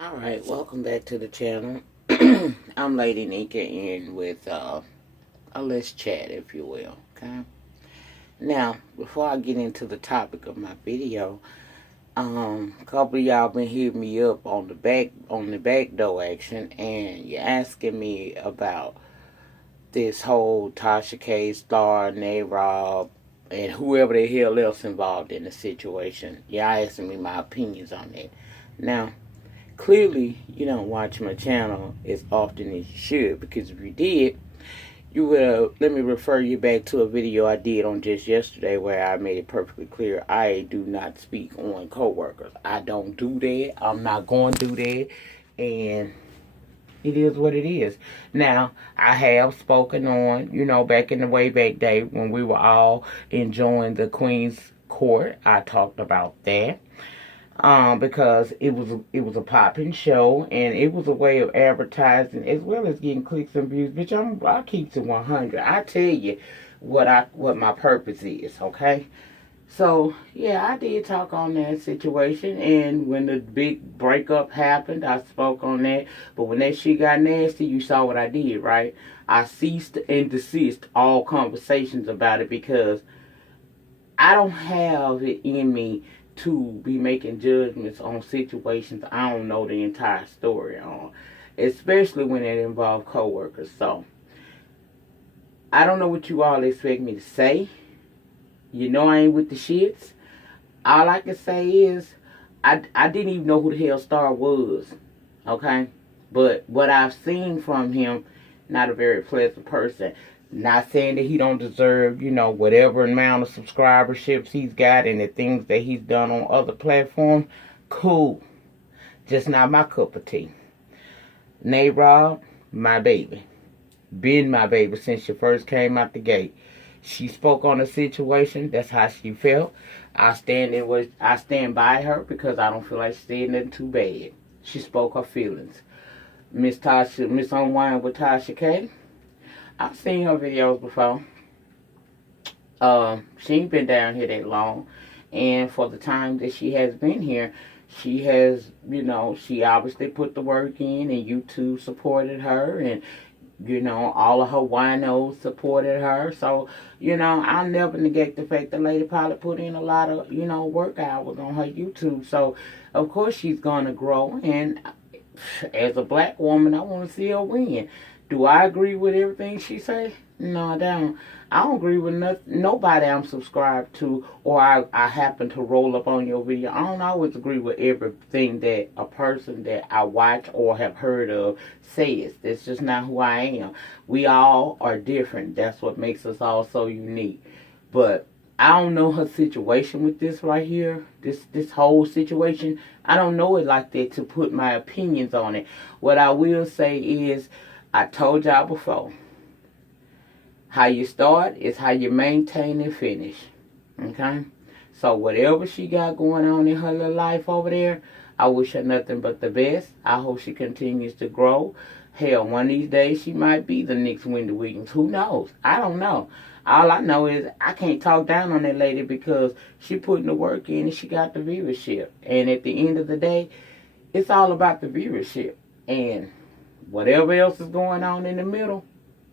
Alright, welcome back to the channel. I'm Lady Nika in with a let's chat, if you will, okay? Now, before I get into the topic of my video, a couple of y'all been hitting me up on the back door action, and you're asking me about this whole Tasha K, Star, Rob, and whoever the hell else involved in the situation. Y'all asking me my opinions on it. Now, clearly, you don't watch my channel as often as you should, because if you did, you would have, let me refer you back to a video I did on just yesterday where I made it perfectly clear I do not speak on coworkers. I don't do that. I'm not going to do that. And it is what it is. Now, I have spoken on, back in the way back day when we were all enjoying the Queen's Court. I talked about that. Because it was a popping show, and it was a way of advertising as well as getting clicks and views. Bitch, I keep to 100. I tell you what my purpose is. Okay, so yeah, I did talk on that situation, and when the big breakup happened, I spoke on that. But when that shit got nasty, you saw what I did, right? I ceased and desist all conversations about it because I don't have it in me to be making judgments on situations I don't know the entire story on, especially when it involves coworkers. So I don't know what you all expect me to say. You know I ain't with the shits. All I can say is I didn't even know who the hell Star was. Okay? But what I've seen from him, not a very pleasant person. Not saying that he don't deserve, whatever amount of subscriberships he's got and the things that he's done on other platforms. Cool. Just not my cup of tea. Rob, my baby. Been my baby since she first came out the gate. She spoke on the situation. That's how she felt. I stand by her because I don't feel like she said nothing too bad. She spoke her feelings. Miss Unwind with Tasha K. I've seen her videos before. She ain't been down here that long. And for the time that she has been here, she has, she obviously put the work in, and YouTube supported her, and, all of her winos supported her. So, I'll never negate the fact that Lady Pilot put in a lot of, work hours on her YouTube. So, of course, she's going to grow. And as a black woman, I want to see her win. Do I agree with everything she say? No, I don't. I don't agree with nobody I'm subscribed to, or I happen to roll up on your video. I don't always agree with everything that a person that I watch or have heard of says. That's just not who I am. We all are different. That's what makes us all so unique. But I don't know her situation with this right here, this whole situation. I don't know it like that to put my opinions on it. What I will say is, I told y'all before, how you start is how you maintain and finish. Okay? So whatever she got going on in her little life over there, I wish her nothing but the best. I hope she continues to grow. Hell, one of these days she might be the next Wendy Williams. Who knows? I don't know. All I know is I can't talk down on that lady because she putting the work in and she got the viewership. And at the end of the day, it's all about the viewership. And whatever else is going on in the middle,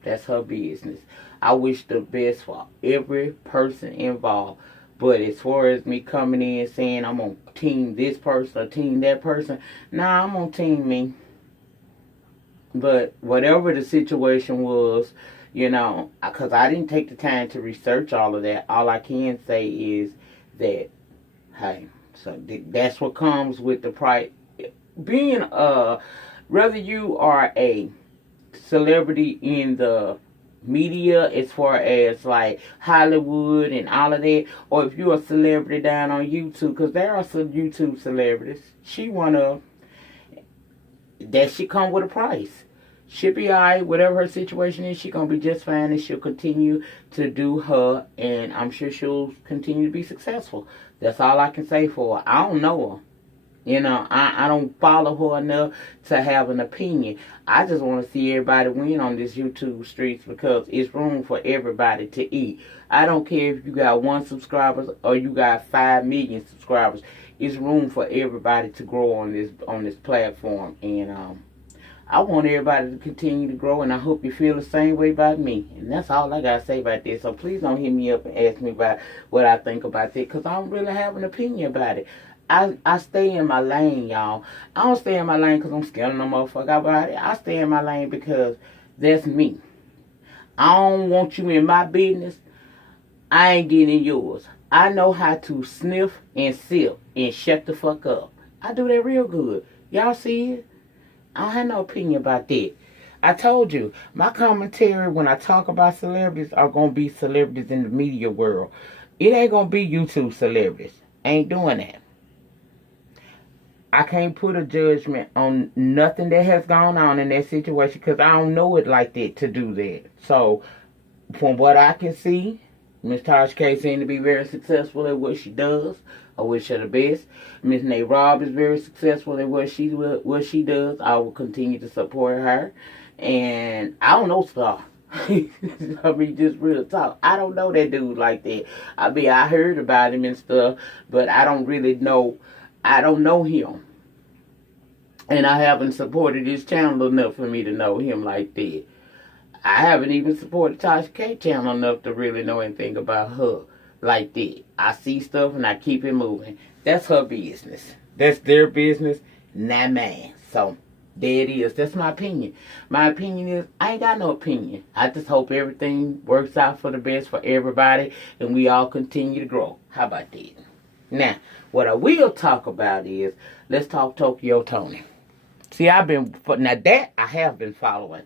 that's her business. I wish the best for every person involved. But as far as me coming in saying I'm on team this person or team that person, nah, I'm on team me. But whatever the situation was, because I didn't take the time to research all of that, all I can say is that, hey, so that's what comes with the price. Being whether you are a celebrity in the media as far as like Hollywood and all of that, or if you're a celebrity down on YouTube, because there are some YouTube celebrities. She one of that. She come with a price. She'll be alright, whatever her situation is, she's gonna be just fine, and she'll continue to do her, and I'm sure she'll continue to be successful. That's all I can say for her. I don't know her. I don't follow her enough to have an opinion. I just want to see everybody win on this YouTube streets because it's room for everybody to eat. I don't care if you got 1 subscriber or you got 5 million subscribers. it's room for everybody to grow on this platform, and I want everybody to continue to grow, and I hope you feel the same way about me. And that's all I got to say about this. So please don't hit me up and ask me about what I think about that, because I don't really have an opinion about it. I stay in my lane, y'all. I don't stay in my lane because I'm scared of no motherfucker about it. I stay in my lane because that's me. I don't want you in my business. I ain't getting in yours. I know how to sniff and sip and shut the fuck up. I do that real good. Y'all see it? I don't have no opinion about that. I told you, my commentary when I talk about celebrities are going to be celebrities in the media world. It ain't going to be YouTube celebrities. I ain't doing that. I can't put a judgment on nothing that has gone on in that situation because I don't know it like that to do that. So, from what I can see, Miss Tasha K seems to be very successful at what she does. I wish her the best. Miss Nate Robb is very successful at what she does. I will continue to support her. And I don't know Star. I mean, just real talk. I don't know that dude like that. I mean, I heard about him and stuff, but I don't really know. I don't know him. And I haven't supported his channel enough for me to know him like that. I haven't even supported Tasha K channel enough to really know anything about her like that. I see stuff and I keep it moving. That's her business. That's their business, not mine. So, there it is. That's my opinion. My opinion is, I ain't got no opinion. I just hope everything works out for the best for everybody and we all continue to grow. How about that? Now, what I will talk about is, let's talk Tokyo Toni. See, now that I have been following.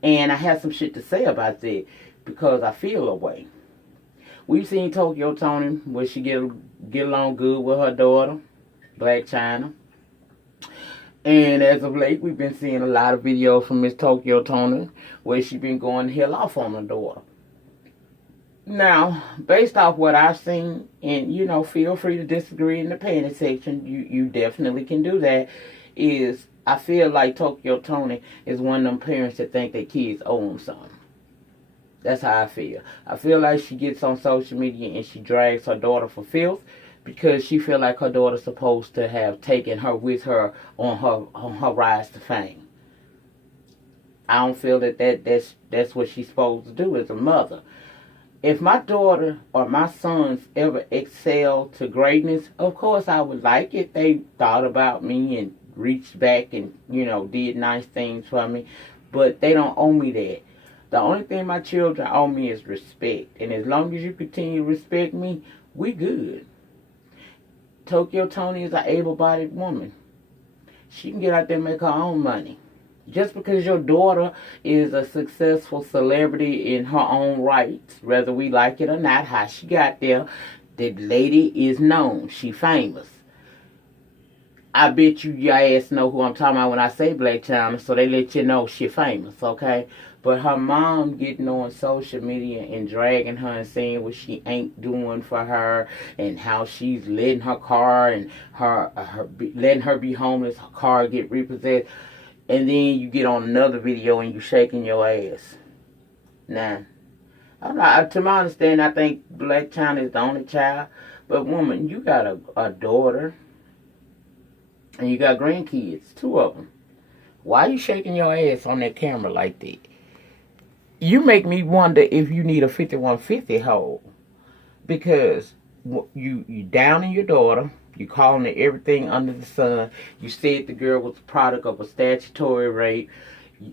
And I have some shit to say about that because I feel a way. We've seen Tokyo Toni where she get along good with her daughter, Blacc Chyna. And as of late, we've been seeing a lot of videos from Miss Tokyo Toni where she been going hell off on her daughter. Now, based off what I've seen, and feel free to disagree in the panel section, you definitely can do that, is I feel like Tokyo Toni is one of them parents that think their kids owe them something. That's how I feel. I feel like she gets on social media and she drags her daughter for filth because she feel like her daughter's supposed to have taken her with her on her rise to fame. I don't feel that's what she's supposed to do as a mother. If my daughter or my sons ever excel to greatness, of course I would like it. They thought about me and reached back and, did nice things for me. But they don't owe me that. The only thing my children owe me is respect. And as long as you continue to respect me, we good. Tokyo Toni is an able-bodied woman. She can get out there and make her own money. Just because your daughter is a successful celebrity in her own rights, whether we like it or not, how she got there, the lady is known. She famous. I bet you ass know who I'm talking about when I say Blacc Chyna, so they let you know she famous, okay? But her mom getting on social media and dragging her and saying what she ain't doing for her and how she's letting her car and letting her be homeless, her car get repossessed. And then you get on another video and you shaking your ass. Now, to my understanding, I think Blacc Chyna is the only child. But woman, you got a daughter and you got grandkids, 2 of them. Why are you shaking your ass on that camera like that? You make me wonder if you need a 5150 hold. Because you downing your daughter. You calling her everything under the sun. You said the girl was a product of a statutory rape.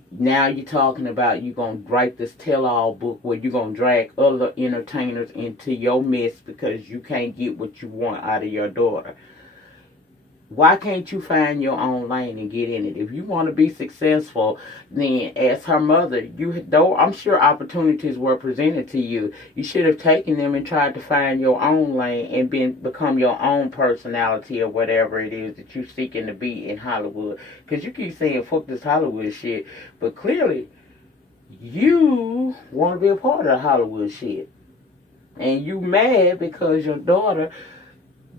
Now you're talking about you going to write this tell-all book where you're going to drag other entertainers into your mess because you can't get what you want out of your daughter. Why can't you find your own lane and get in it? If you want to be successful, then as her mother, though I'm sure opportunities were presented to you, you should have taken them and tried to find your own lane and become your own personality or whatever it is that you're seeking to be in Hollywood. Because you keep saying, fuck this Hollywood shit, but clearly you want to be a part of the Hollywood shit. And you mad because your daughter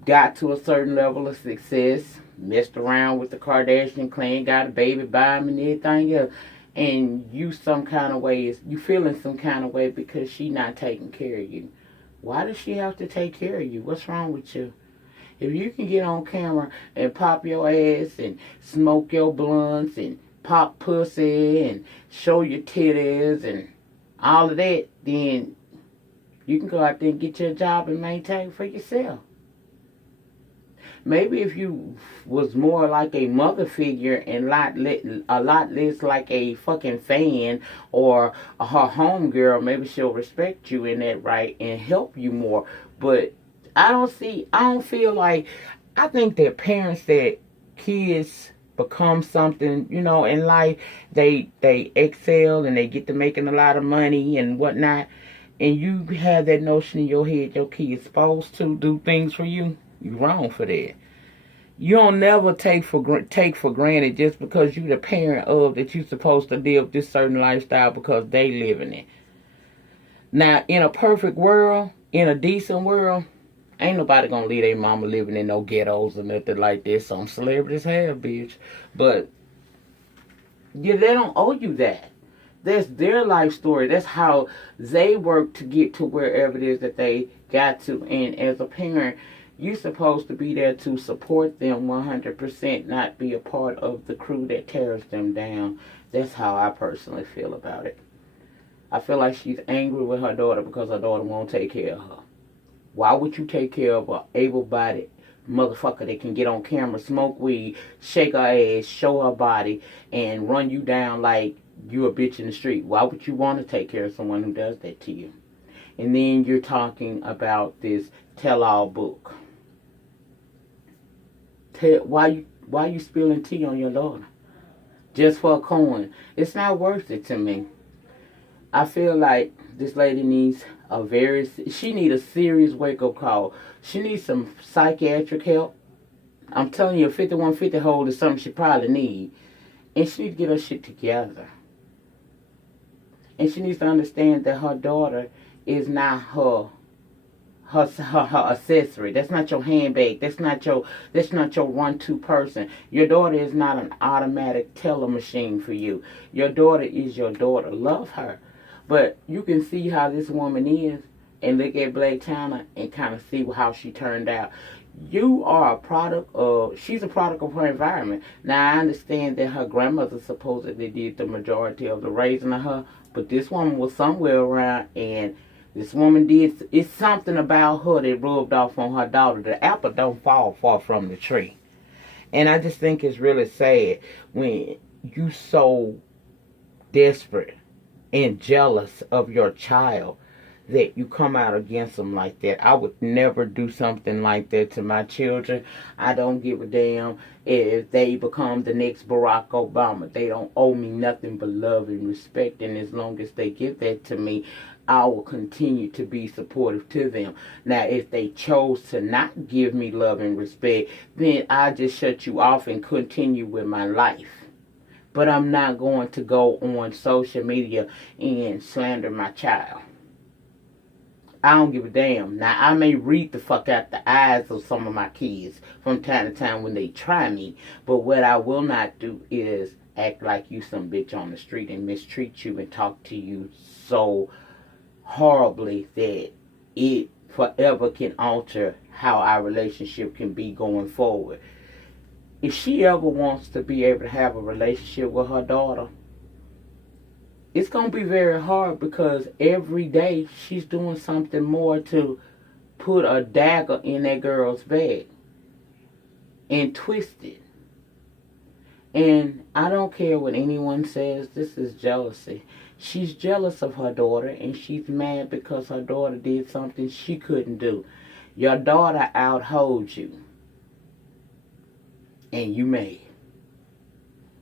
got to a certain level of success, messed around with the Kardashian clan, got a baby by him and everything else, and you feeling some kind of way because she not taking care of you. Why does she have to take care of you? What's wrong with you? If you can get on camera and pop your ass and smoke your blunts and pop pussy and show your titties and all of that, then you can go out there and get your job and maintain for yourself. Maybe if you was more like a mother figure and a lot less like a fucking fan or her homegirl, maybe she'll respect you in that right and help you more. But I don't feel like, I think that parents that kids become something, in life, they excel and they get to making a lot of money and whatnot, and you have that notion in your head your kid's supposed to do things for you, you're wrong for that. You don't never take for granted just because you the parent of that you supposed to live this certain lifestyle because they living it. Now, in a perfect world, in a decent world, ain't nobody gonna leave their mama living in no ghettos or nothing like this. Some celebrities have, bitch. But yeah, they don't owe you that. That's their life story. That's how they work to get to wherever it is that they got to. And as a parent, you're supposed to be there to support them 100%, not be a part of the crew that tears them down. That's how I personally feel about it. I feel like she's angry with her daughter because her daughter won't take care of her. Why would you take care of an able-bodied motherfucker that can get on camera, smoke weed, shake her ass, show her body, and run you down like you a bitch in the street? Why would you want to take care of someone who does that to you? And then you're talking about this tell-all book. Why you spilling tea on your daughter? Just for a coin. It's not worth it to me. I feel like this lady needs she needs a serious wake-up call. She needs some psychiatric help. I'm telling you, a 5150 hold is something she probably needs. And she needs to get her shit together. And she needs to understand that her daughter is not her accessory. That's not your handbag. That's not your run-to person. Your daughter is not an automatic teller machine for you. Your daughter is your daughter. Love her. But you can see how this woman is and look at Blacc Chyna and kind of see how she turned out. She's a product of her environment. Now, I understand that her grandmother supposedly did the majority of the raising of her, but this woman was somewhere around, and this woman it's something about her that rubbed off on her daughter. The apple don't fall far from the tree. And I just think it's really sad when you so desperate and jealous of your child that you come out against them like that. I would never do something like that to my children. I don't give a damn if they become the next Barack Obama. They don't owe me nothing but love and respect, and as long as they give that to me, I will continue to be supportive to them. Now, if they chose to not give me love and respect, then I just shut you off and continue with my life. But I'm not going to go on social media and slander my child. I don't give a damn. Now, I may read the fuck out the eyes of some of my kids from time to time when they try me. But what I will not do is act like you some bitch on the street and mistreat you and talk to you so horribly that it forever can alter how our relationship can be going forward. If she ever wants to be able to have a relationship with her daughter, it's going to be very hard because every day she's doing something more to put a dagger in that girl's back and twist it. And I don't care what anyone says, this is jealousy. She's jealous of her daughter, and she's mad because her daughter did something she couldn't do. Your daughter outholds you, and you mad.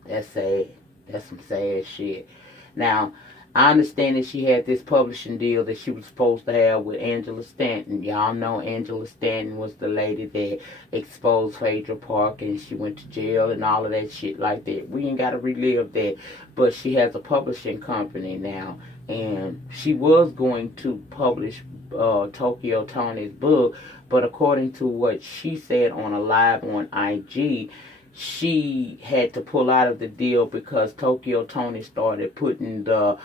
That's sad. That's some sad shit. Now, I understand that she had this publishing deal that she was supposed to have with Angela Stanton. Y'all know Angela Stanton was the lady that exposed Phaedra Park and she went to jail and all of that shit like that. We ain't got to relive that. But she has a publishing company now. And she was going to publish Tokyo Toni's book. But according to what she said on a live on IG, she had to pull out of the deal because Toni started putting the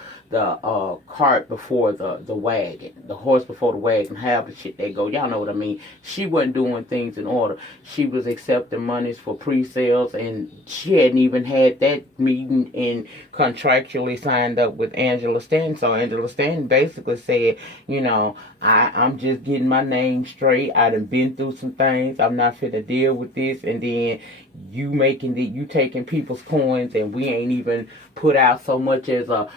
cart before the wagon, the horse before the wagon, how the shit they go. Y'all know what I mean. She wasn't doing things in order. She was accepting monies for pre-sales, and she hadn't even had that meeting and contractually signed up with Angela Stanton. So Angela Stanton basically said, you know, I'm just getting my name straight. I done been through some things. I'm not finna deal with this. And then you taking people's coins, and we ain't even put out so much as a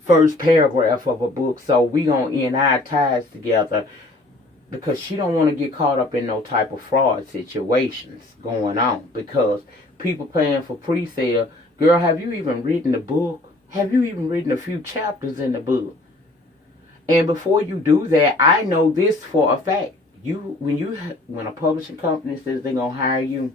first paragraph of a book. So we gonna end our ties together, because she don't want to get caught up in no type of fraud situations going on, because people paying for pre-sale. Girl, have you even written the book? Have you even written a few chapters in the book? And before you do that, I know this for a fact. When a publishing company says they're gonna hire you,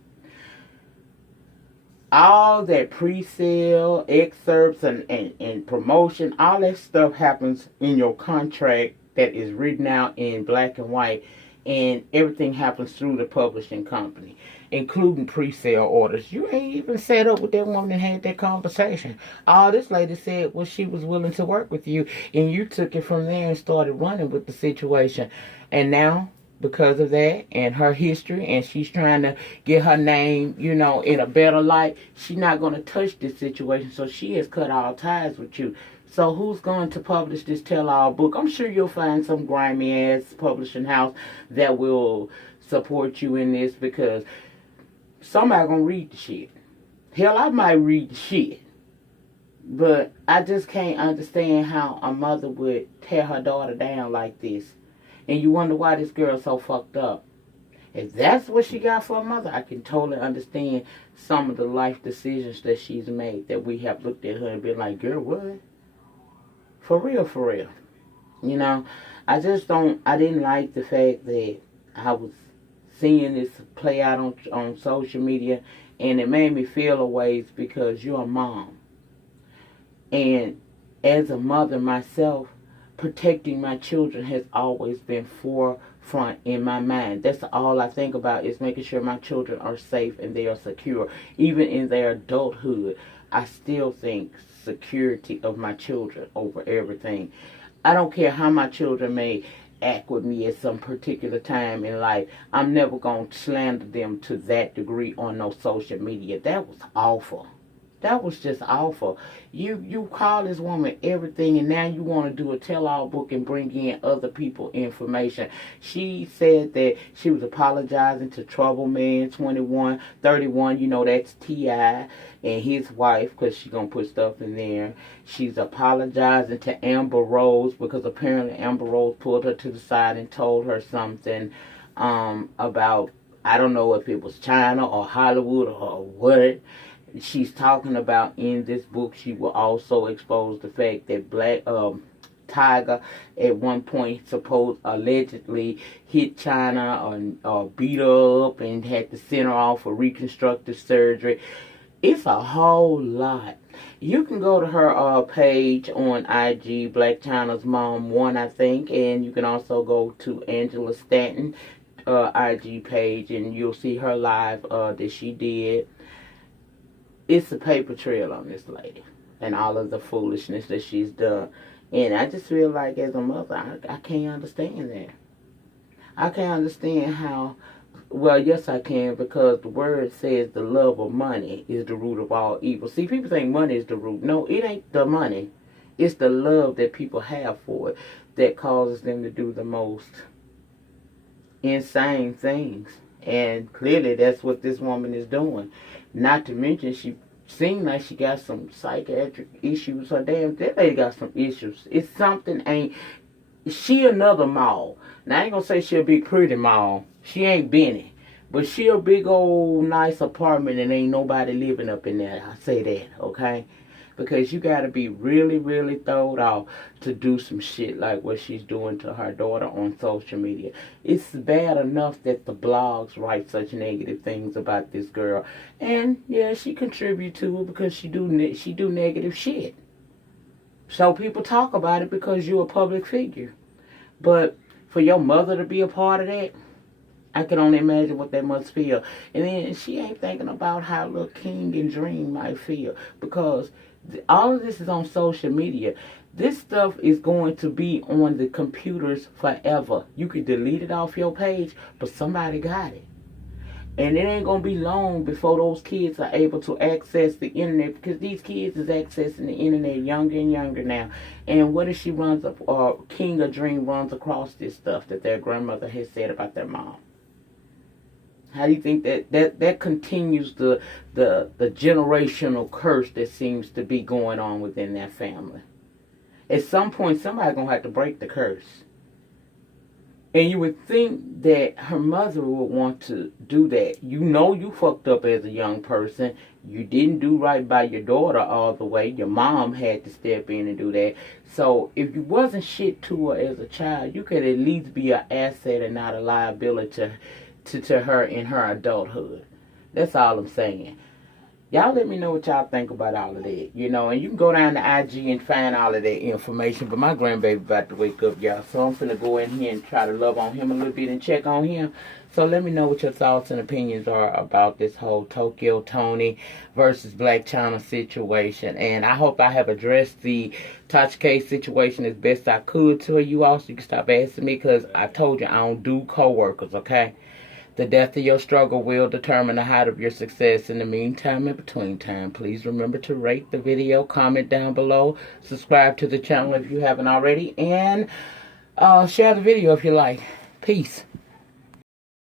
all that pre-sale, excerpts, and promotion, all that stuff happens in your contract that is written out in black and white, and everything happens through the publishing company, including pre-sale orders. You ain't even set up with that woman and had that conversation. All this lady said was she was willing to work with you, and you took it from there and started running with the situation. And now, because of that and her history, and she's trying to get her name, in a better light, she's not going to touch this situation. So she has cut all ties with you. So who's going to publish this tell-all book? I'm sure you'll find some grimy-ass publishing house that will support you in this, because somebody going to read the shit. Hell, I might read the shit. But I just can't understand how a mother would tear her daughter down like this. And you wonder why this girl's so fucked up. If that's what she got for a mother, I can totally understand some of the life decisions that she's made, that we have looked at her and been like, girl, what? For real, for real. I didn't like the fact that I was seeing this play out on social media, and it made me feel a ways, because you're a mom. And as a mother myself, protecting my children has always been forefront in my mind. That's all I think about, is making sure my children are safe and they are secure. Even in their adulthood, I still think security of my children over everything. I don't care how my children may act with me at some particular time in life. I'm never going to slander them to that degree on no social media. That was awful. That was just awful. You call this woman everything, and now you want to do a tell-all book and bring in other people's information. She said that she was apologizing to Trouble Man 31. That's T.I. and his wife, because she's going to put stuff in there. She's apologizing to Amber Rose, because apparently Amber Rose pulled her to the side and told her something about, I don't know if it was China or Hollywood or what. She's talking about in this book. She will also expose the fact that Blacc Chyna at one point allegedly hit Chyna or beat her up and had to send her off for reconstructive surgery. It's a whole lot. You can go to her page on IG, Blacc Chyna's Mom 1, I think, and you can also go to Angela Stanton IG page, and you'll see her live that she did. It's a paper trail on this lady and all of the foolishness that she's done. And I just feel like, as a mother, I can't understand that. I can't understand how, well, yes I can, because the word says the love of money is the root of all evil. See, people think money is the root. No, it ain't the money. It's the love that people have for it that causes them to do the most insane things. And clearly that's what this woman is doing. Not to mention, she seemed like she got some psychiatric issues. Her that lady got some issues. It's something she another mall. Now I ain't gonna say she a big pretty mall. She ain't Benny. But she a big old nice apartment and ain't nobody living up in there. I say that, okay? Because you gotta be really, really throwed off to do some shit like what she's doing to her daughter on social media. It's bad enough that the blogs write such negative things about this girl. And yeah, she contribute to it because she do negative shit. So people talk about it because you're a public figure. But for your mother to be a part of that, I can only imagine what they must feel. And then she ain't thinking about how little King and Dream might feel. Because all of this is on social media. This stuff is going to be on the computers forever. You can delete it off your page, but somebody got it. And it ain't going to be long before those kids are able to access the internet, because these kids is accessing the internet younger and younger now. And what if she runs up, or King or Dream runs across this stuff that their grandmother has said about their mom? How do you think that continues the generational curse that seems to be going on within that family? At some point, somebody's going to have to break the curse. And you would think that her mother would want to do that. You know you fucked up as a young person. You didn't do right by your daughter all the way. Your mom had to step in and do that. So if you wasn't shit to her as a child, you could at least be an asset and not a liability to her in her adulthood. That's all I'm saying. Y'all let me know what y'all think about all of that, you know, and you can go down to IG and find all of that information, but my grandbaby about to wake up, y'all, so I'm finna go in here and try to love on him a little bit and check on him. So let me know what your thoughts and opinions are about this whole Tokyo Toni versus Blacc Chyna situation, and I hope I have addressed the Touch Case situation as best I could to you all, so you can stop asking me, because I told you I don't do co-workers, okay? The depth of your struggle will determine the height of your success. In the meantime, in between time, please remember to rate the video, comment down below, subscribe to the channel if you haven't already, and share the video if you like. Peace.